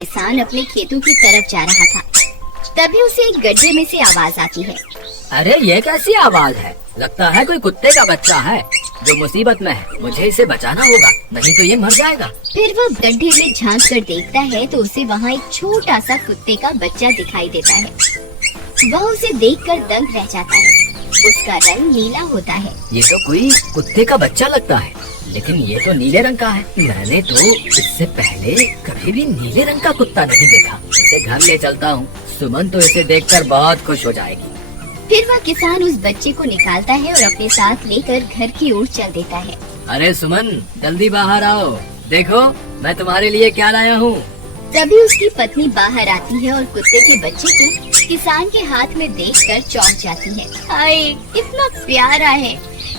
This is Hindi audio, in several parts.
किसान अपने खेतों की तरफ जा रहा था। तभी उसे एक गड्ढे में से आवाज आती है। अरे ये कैसी आवाज है? लगता है कोई कुत्ते का बच्चा है जो मुसीबत में है। मुझे इसे बचाना होगा, नहीं तो ये मर जाएगा। फिर वह गड्ढे में झांक कर देखता है तो उसे वहाँ एक छोटा सा कुत्ते का बच्चा दिखाई देता है। वह उसे देखकर दंग रह जाता है। उसका रंग नीला होता है। ये तो कोई कुत्ते का बच्चा लगता है, लेकिन ये तो नीले रंग का है। मैंने तो इससे पहले कभी भी नीले रंग का कुत्ता नहीं देखा। इसे घर ले चलता हूँ। सुमन तो इसे देखकर बहुत खुश हो जाएगी। फिर वह किसान उस बच्चे को निकालता है और अपने साथ लेकर घर की ओर चल देता है। अरे सुमन, जल्दी बाहर आओ, देखो मैं तुम्हारे लिए क्या लाया हूँ। तभी उसकी पत्नी बाहर आती है और कुत्ते के बच्चे को किसान के हाथ में देखकर चौंक जाती है। हाय, इतना प्यारा है।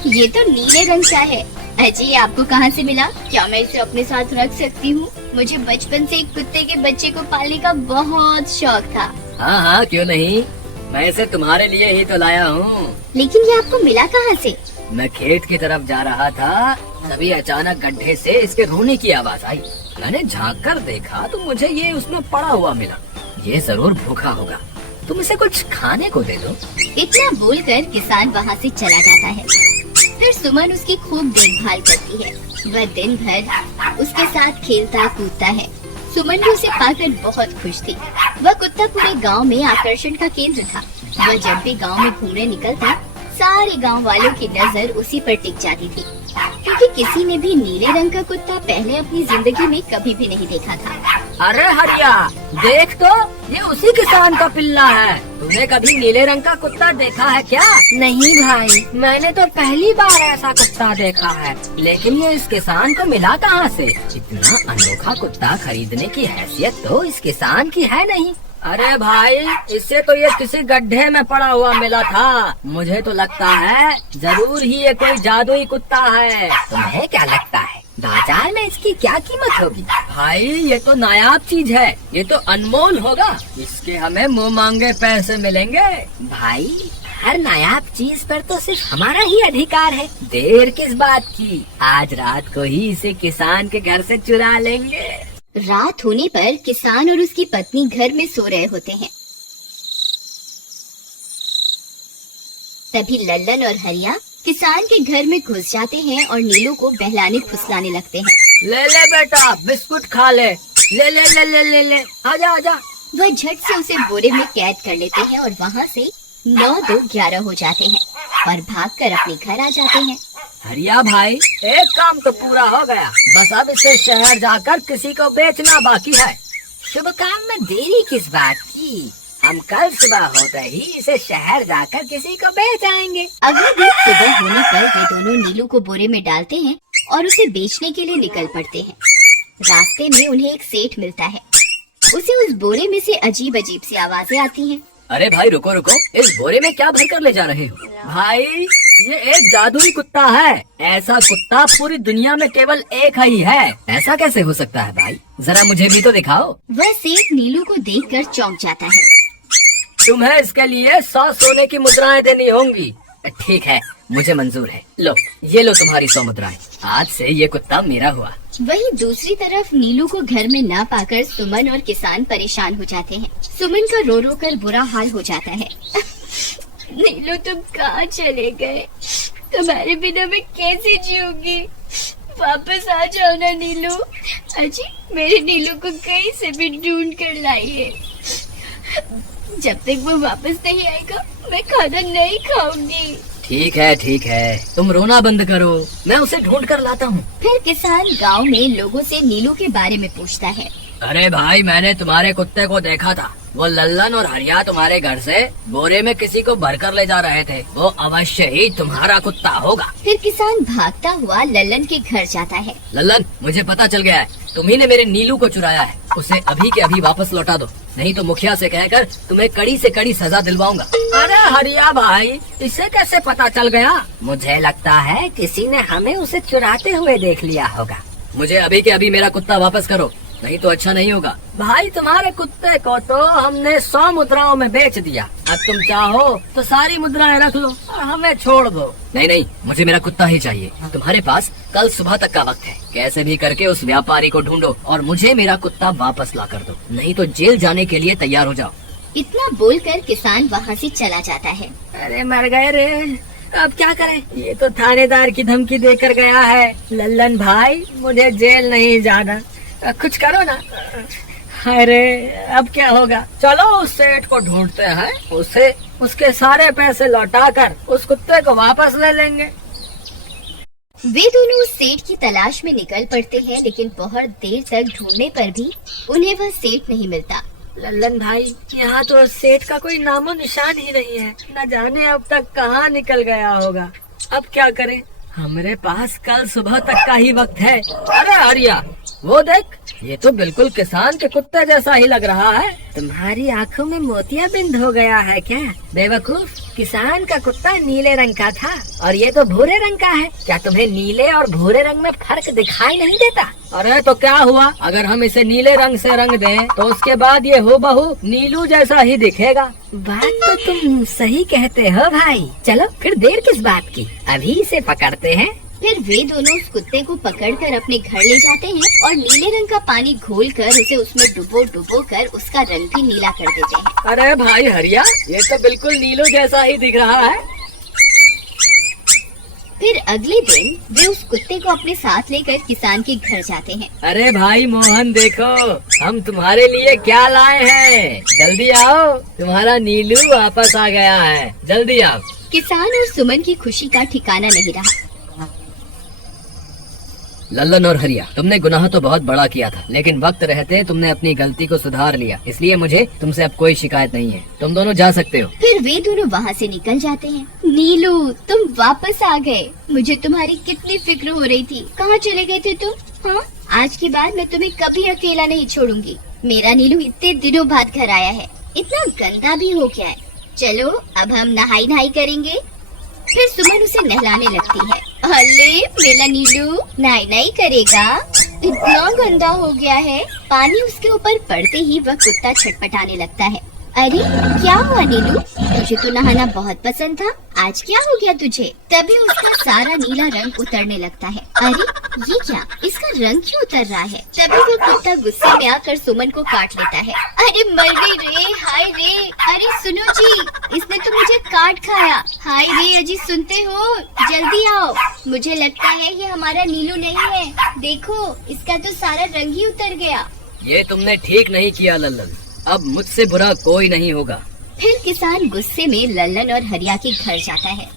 ये तो नीले रंग का है। अजय, आपको कहाँ से मिला? क्या मैं इसे अपने साथ रख सकती हूँ? मुझे बचपन से एक कुत्ते के बच्चे को पालने का बहुत शौक था। हाँ हाँ, क्यों नहीं, मैं इसे तुम्हारे लिए ही तो लाया हूँ। लेकिन ये आपको मिला कहाँ से? मैं खेत की तरफ जा रहा था, तभी अचानक गड्ढे से इसके रोने की आवाज आई। मैंने झांक कर देखा तो मुझे ये उसमें पड़ा हुआ मिला। ये जरूर भूखा होगा, तुम इसे कुछ खाने को दे दो। इतना बोलकर किसान वहाँ से चला जाता है। फिर सुमन उसकी खूब देखभाल करती है। वह दिन भर उसके साथ खेलता कूदता है। सुमन भी उसे पाकर बहुत खुश थी। वह कुत्ता पूरे गांव में आकर्षण का केंद्र था। वह जब भी गांव में घूमने निकलता, सारे गांव वालों की नजर उसी पर टिक जाती थी, क्योंकि किसी ने भी नीले रंग का कुत्ता पहले अपनी जिंदगी में कभी भी नहीं देखा था। अरे हरिया, देख तो, ये उसी किसान का पिल्ला है। तूने कभी नीले रंग का कुत्ता देखा है क्या? नहीं भाई, मैंने तो पहली बार ऐसा कुत्ता देखा है। लेकिन ये इस किसान को मिला कहाँ से? इतना अनोखा कुत्ता खरीदने की हैसियत तो इस किसान की है नहीं। अरे भाई, इससे तो ये किसी गड्ढे में पड़ा हुआ मिला था। मुझे तो लगता है जरूर ही ये कोई जादुई कुत्ता है। तुम्हें क्या लगता है बाजार में इसकी क्या कीमत होगी? भाई, ये तो नायाब चीज है, ये तो अनमोल होगा। इसके हमें मुंह मांगे पैसे मिलेंगे। भाई, हर नायाब चीज पर तो सिर्फ हमारा ही अधिकार है। देर किस बात की, आज रात को ही इसे किसान के घर से चुरा लेंगे। रात होने पर किसान और उसकी पत्नी घर में सो रहे होते हैं। तभी लल्लन और हरिया किसान के घर में घुस जाते हैं और नीलू को बहलाने फुसलाने लगते हैं। ले ले बेटा, बिस्कुट खा ले। ले ले ले ले ले ले, आजा आजा। वह झट से उसे बोरे में कैद कर लेते हैं और वहाँ से 9-2-11 हो जाते हैं और भागकर अपने घर आ जाते हैं। हरिया भाई, एक काम तो पूरा हो गया, बस अब इसे शहर जाकर किसी को बेचना बाकी है। शुभ काम में देरी किस बात की? हम कल सुबह होते ही इसे शहर जाकर किसी को बेच आएंगे। अगले दिन सुबह होने पर वे दोनों नीलू को बोरे में डालते हैं और उसे बेचने के लिए निकल पड़ते हैं। रास्ते में उन्हें एक सेठ मिलता है। उसे उस बोरे में से अजीब अजीब सी आवाजें आती हैं। अरे भाई, रुको रुको, इस बोरे में क्या भर कर ले जा रहे हो? भाई, ये एक जादुई कुत्ता है। ऐसा कुत्ता पूरी दुनिया में केवल एक ही है। ऐसा कैसे हो सकता है भाई? जरा मुझे भी तो दिखाओ। वह सेठ नीलू को देखकर चौंक जाता है। तुम्हें इसके लिए 100 सोने की मुद्राएं देनी होंगी। ठीक है, मुझे मंजूर है। लो, ये लो तुम्हारी 100 मुद्राएं। आज से ये कुत्ता मेरा हुआ। वहीं दूसरी तरफ नीलू को घर में ना पाकर सुमन और किसान परेशान हो जाते हैं। सुमन का रो रो कर बुरा हाल हो जाता है। नीलू, तुम कहाँ चले गए? तुम्हारे बिना मैं कैसे जीऊंगी? वापस आ जाओ ना नीलू। अजी, मेरे नीलू को कहीं से भी ढूंढ कर लाइए। जब तक वो वापस नहीं आएगा मैं खाना नहीं खाऊंगी। ठीक है, तुम रोना बंद करो, मैं उसे ढूंढ कर लाता हूँ। फिर किसान गांव में लोगों से नीलू के बारे में पूछता है। अरे भाई, मैंने तुम्हारे कुत्ते को देखा था। वो लल्लन और हरिया तुम्हारे घर से बोरे में किसी को भरकर ले जा रहे थे। वो अवश्य ही तुम्हारा कुत्ता होगा। फिर किसान भागता हुआ लल्लन के घर जाता है। लल्लन, मुझे पता चल गया है, तुम्ही ने मेरे नीलू को चुराया है। उसे अभी के अभी वापस लौटा दो, नहीं तो मुखिया से कहकर तुम्हें कड़ी से कड़ी सजा दिलवाऊंगा। अरे हरिया भाई, इसे कैसे पता चल गया? मुझे लगता है किसी ने हमें उसे चुराते हुए देख लिया होगा। मुझे अभी के अभी मेरा कुत्ता वापस करो, नहीं तो अच्छा नहीं होगा। भाई तुम्हारे कुत्ते को तो हमने 100 मुद्राओं में बेच दिया, अब तुम चाहो तो सारी मुद्राएं रख लो और हमें छोड़ दो। नहीं नहीं, मुझे मेरा कुत्ता ही चाहिए। तुम्हारे पास कल सुबह तक का वक्त है, कैसे भी करके उस व्यापारी को ढूंढो और मुझे मेरा कुत्ता वापस ला कर दो, नहीं तो जेल जाने के लिए तैयार हो जाओ। इतना बोलकर किसान वहाँ से चला जाता है। अरे मर गए रे, अब क्या करें? ये तो थानेदार की धमकी देकर गया है। लल्लन भाई, मुझे जेल नहीं जाना, कुछ करो ना। अरे अब क्या होगा? चलो उस सेठ को ढूंढते हैं, उसे उसके सारे पैसे लौटाकर उस कुत्ते को वापस ले लेंगे। वे दोनों उस सेठ की तलाश में निकल पड़ते हैं, लेकिन बहुत देर तक ढूंढने पर भी उन्हें वह सेठ नहीं मिलता। लल्लन भाई, यहाँ तो सेठ का कोई नामो निशान ही नहीं है, न जाने अब तक कहाँ निकल गया होगा। अब क्या करें? हमारे पास कल सुबह तक का ही वक्त है। अरे आर्या, वो देख, ये तो बिल्कुल किसान के कुत्ते जैसा ही लग रहा है। तुम्हारी आंखों में मोतियाबिंद हो गया है क्या बेवकूफ? किसान का कुत्ता नीले रंग का था और ये तो भूरे रंग का है। क्या तुम्हें नीले और भूरे रंग में फर्क दिखाई नहीं देता? अरे तो क्या हुआ, अगर हम इसे नीले रंग से रंग दें तो उसके बाद ये हूबहू नीलू जैसा ही दिखेगा। बात तो तुम सही कहते हो भाई। चलो फिर देर किस बात की, अभी इसे पकड़ते हैं। फिर वे दोनों उस कुत्ते को पकड़कर अपने घर ले जाते हैं और नीले रंग का पानी घोलकर उसे उसमें डुबो कर उसका रंग भी नीला कर देते हैं। अरे भाई हरिया, ये तो बिल्कुल नीलू जैसा ही दिख रहा है। फिर अगले दिन वे उस कुत्ते को अपने साथ लेकर किसान के घर जाते हैं। अरे भाई मोहन, देखो हम तुम्हारे लिए क्या लाए हैं, जल्दी आओ, तुम्हारा नीलू वापस आ गया है, जल्दी आओ। किसान और सुमन की खुशी का ठिकाना नहीं रहा। लल्लन और हरिया, तुमने गुनाह तो बहुत बड़ा किया था, लेकिन वक्त रहते तुमने अपनी गलती को सुधार लिया, इसलिए मुझे तुमसे अब कोई शिकायत नहीं है, तुम दोनों जा सकते हो। फिर वे दोनों वहाँ से निकल जाते हैं। नीलू, तुम वापस आ गए, मुझे तुम्हारी कितनी फिक्र हो रही थी। कहाँ चले गए थे तुम? हाँ, आज के बाद मैं तुम्हें कभी अकेला नहीं छोड़ूंगी। मेरा नीलू इतने दिनों बाद घर आया है, इतना गंदा भी हो गया है। चलो अब हम नहाई करेंगे। फिर सुमन उसे नहलाने लगती है। अरे मेरा नीलू नहाई करेगा, इतना गंदा हो गया है। पानी उसके ऊपर पड़ते ही वह कुत्ता छटपटाने लगता है। अरे क्या हुआ नीलू, तुझे तो नहाना बहुत पसंद था, आज क्या हो गया तुझे? तभी उसका सारा नीला रंग उतरने लगता है। अरे ये क्या, इसका रंग क्यों उतर रहा है? तभी वो कुत्ता गुस्से में आकर सुमन को काट लेता है। अरे मर गई रे, हाय रे। अरे सुनो जी, इसने तो मुझे काट खाया। हाय रे अजी, सुनते हो? जल्दी आओ, मुझे लगता है ये हमारा नीलू नहीं है। देखो, इसका तो सारा रंग ही उतर गया। ये तुमने ठीक नहीं किया लल्लन, अब मुझसे बुरा कोई नहीं होगा। फिर किसान गुस्से में लल्लन और हरिया के घर जाता है।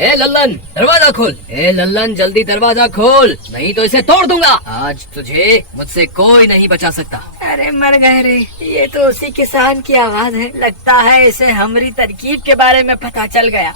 ए लल्लन, दरवाजा खोल। ए लल्लन, जल्दी दरवाजा खोल, नहीं तो इसे तोड़ दूंगा। आज तुझे मुझसे कोई नहीं बचा सकता। अरे मर गए रे, ये तो उसी किसान की आवाज है। लगता है इसे हमारी तरकीब के बारे में पता चल गया।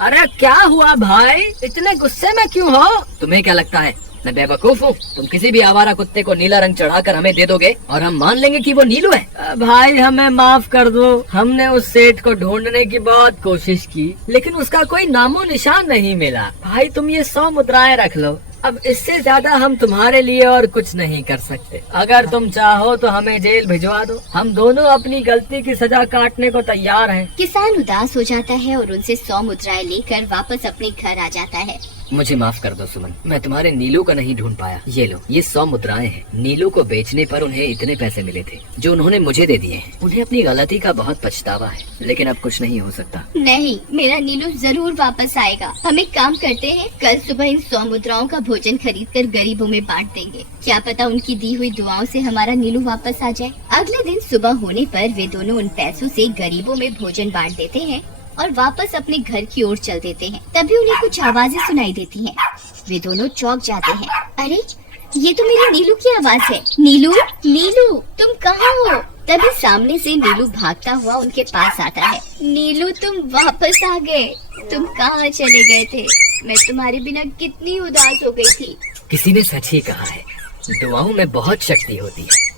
अरे क्या हुआ भाई, इतने गुस्से में क्यों हो? तुम्हें क्या लगता है मैं बेवकूफ हूँ? तुम किसी भी आवारा कुत्ते को नीला रंग चढ़ाकर हमें दे दोगे और हम मान लेंगे कि वो नीलू है? भाई हमें माफ कर दो, हमने उस सेठ को ढूंढने की बहुत कोशिश की, लेकिन उसका कोई नामो निशान नहीं मिला। भाई तुम ये 100 मुद्राएं रख लो, अब इससे ज्यादा हम तुम्हारे लिए और कुछ नहीं कर सकते। अगर तुम चाहो तो हमें जेल भिजवा दो, हम दोनों अपनी गलती की सजा काटने को तैयार हैं। किसान उदास हो जाता है और उनसे 100 मुद्राएं लेकर वापस अपने घर आ जाता है। मुझे माफ कर दो सुमन, मैं तुम्हारे नीलू को नहीं ढूंढ पाया। ये लो, ये 100 मुद्राएं हैं। नीलू को बेचने पर उन्हें इतने पैसे मिले थे जो उन्होंने मुझे दे दिए हैं। उन्हें अपनी गलती का बहुत पछतावा है, लेकिन अब कुछ नहीं हो सकता। नहीं, मेरा नीलू जरूर वापस आएगा। हम एक काम करते हैं, कल सुबह इन 100 मुद्राओं का भोजन खरीदकर गरीबों में बांट देंगे। क्या पता उनकी दी हुई दुआओं से हमारा नीलू वापस आ जाए। अगले दिन सुबह होने पर वे दोनों उन पैसों से गरीबों में भोजन बांट देते हैं और वापस अपने घर की ओर चल देते हैं। तभी उन्हें कुछ आवाजें सुनाई देती हैं। वे दोनों चौंक जाते हैं। अरे ये तो मेरे नीलू की आवाज है। नीलू, नीलू तुम कहाँ हो? तभी सामने से नीलू भागता हुआ उनके पास आता है। नीलू तुम वापस आ गए, तुम कहाँ चले गए थे? मैं तुम्हारे बिना कितनी उदास हो गई थी। किसी ने सच ही कहा है, दुआओं में बहुत शक्ति होती है।